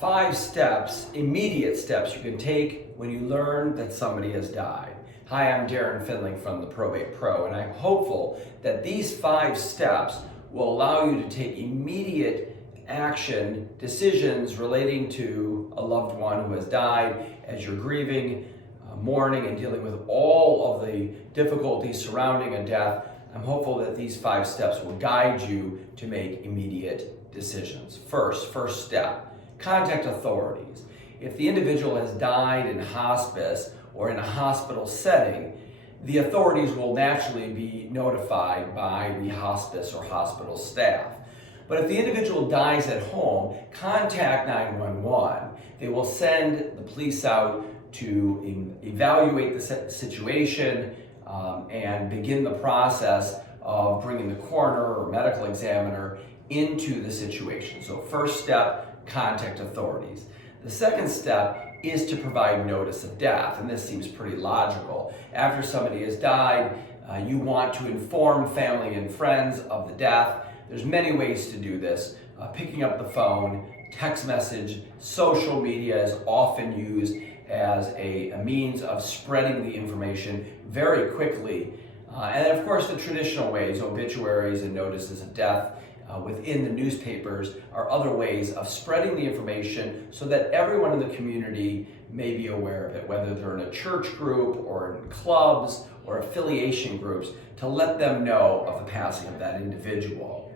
5 steps, immediate steps you can take when you learn that somebody has died. Hi, I'm Darren Findling from the Probate Pro, and I'm hopeful that these 5 steps will allow you to take immediate action, decisions relating to a loved one who has died as you're grieving, mourning, and dealing with all of the difficulties surrounding a death. I'm hopeful that these 5 steps will guide you to make immediate decisions. First step. Contact authorities. If the individual has died in hospice or in a hospital setting, the authorities will naturally be notified by the hospice or hospital staff. But if the individual dies at home, contact 911. They will send the police out to evaluate the situation and begin the process of bringing the coroner or medical examiner into the situation. So first step, contact authorities. The second step is to provide notice of death, and this seems pretty logical. After somebody has died, you want to inform family and friends of the death. There's many ways to do this. Picking up the phone, text message, social media is often used as a means of spreading the information very quickly. And of course, the traditional ways, obituaries and notices of death within the newspapers, are other ways of spreading the information so that everyone in the community may be aware of it, whether they're in a church group or in clubs or affiliation groups, to let them know of the passing of that individual.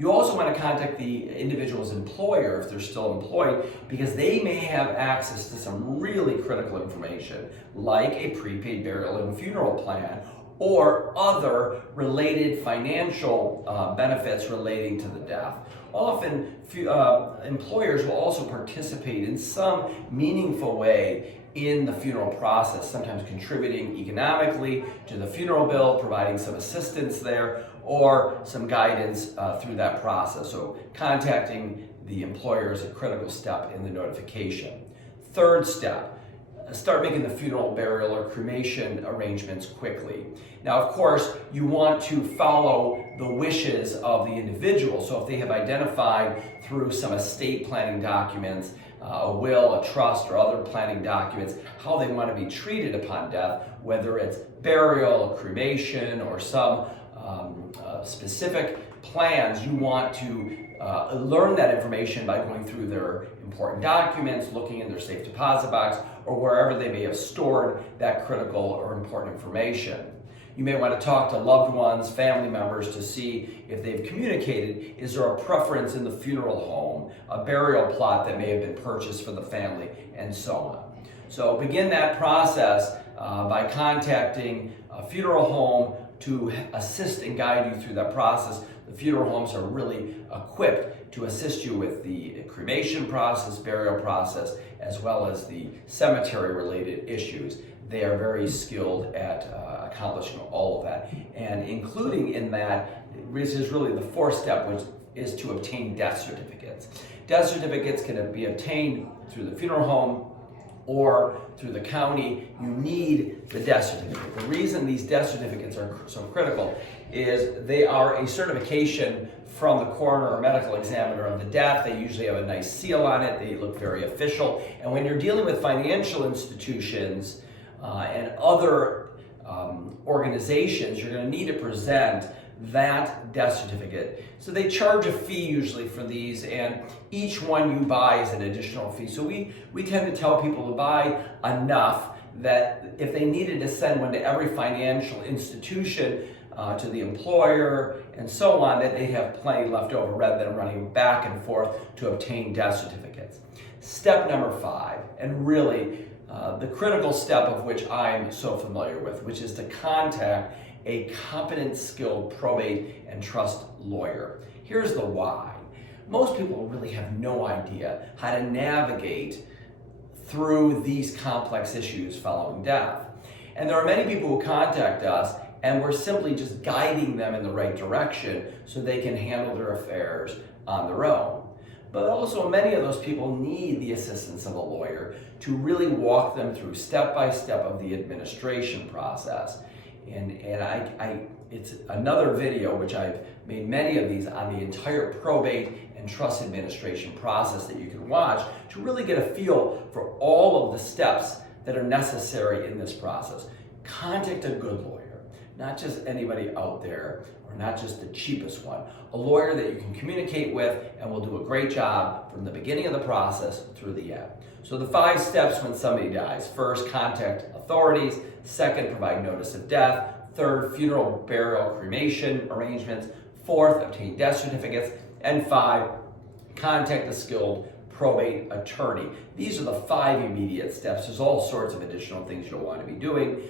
You also want to contact the individual's employer if they're still employed, because they may have access to some really critical information, like a prepaid burial and funeral plan, or other related financial benefits relating to the death. Often, employers will also participate in some meaningful way in the funeral process, sometimes contributing economically to the funeral bill, providing some assistance there, or some guidance through that process. So contacting the employer is a critical step in the notification. Third step, start making the funeral, burial, or cremation arrangements quickly. Now, of course, you want to follow the wishes of the individual. So if they have identified through some estate planning documents, a will, a trust, or other planning documents, how they want to be treated upon death, whether it's burial, cremation, or some specific plans, you want to learn that information by going through their important documents, looking in their safe deposit box, or wherever they may have stored that critical or important information. You may want to talk to loved ones, family members, to see if they've communicated. Is there a preference in the funeral home, a burial plot that may have been purchased for the family, and so on. So begin that process by contacting a funeral home to assist and guide you through that process. The funeral homes are really equipped to assist you with the cremation process, burial process, as well as the cemetery-related issues. They are very skilled at accomplishing all of that. And including in that, this is really the fourth step, which is to obtain death certificates. Death certificates can be obtained through the funeral home or through the county. You need the death certificate. The reason these death certificates are so critical is they are a certification from the coroner or medical examiner of the death. They usually have a nice seal on it. They look very official. And when you're dealing with financial institutions and other organizations, you're going to need to present that death certificate. So they charge a fee usually for these, and each one you buy is an additional fee. So we tend to tell people to buy enough that if they needed to send one to every financial institution, to the employer, and so on, that they have plenty left over rather than running back and forth to obtain death certificates. Step number 5, and really the critical step of which I'm so familiar with, which is to contact a competent, skilled probate and trust lawyer. Here's the why. Most people really have no idea how to navigate through these complex issues following death. And there are many people who contact us, and we're simply just guiding them in the right direction so they can handle their affairs on their own. But also, many of those people need the assistance of a lawyer to really walk them through step by step of the administration process. And it's another video, which I've made many of these, on the entire probate and and trust administration process that you can watch to really get a feel for all of the steps that are necessary in this process. Contact a good lawyer, not just anybody out there, or not just the cheapest one. A lawyer that you can communicate with and will do a great job from the beginning of the process through the end. So the 5 steps when somebody dies: first, contact authorities; second, provide notice of death; third, funeral, burial, cremation arrangements; fourth, obtain death certificates; and 5, contact a skilled probate attorney. These are the 5 immediate steps. There's all sorts of additional things you'll want to be doing.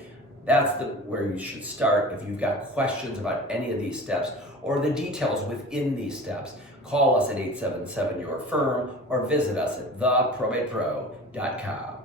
That's where you should start. If you've got questions about any of these steps or the details within these steps, call us at 877-YOUR-FIRM or visit us at theprobatepro.com.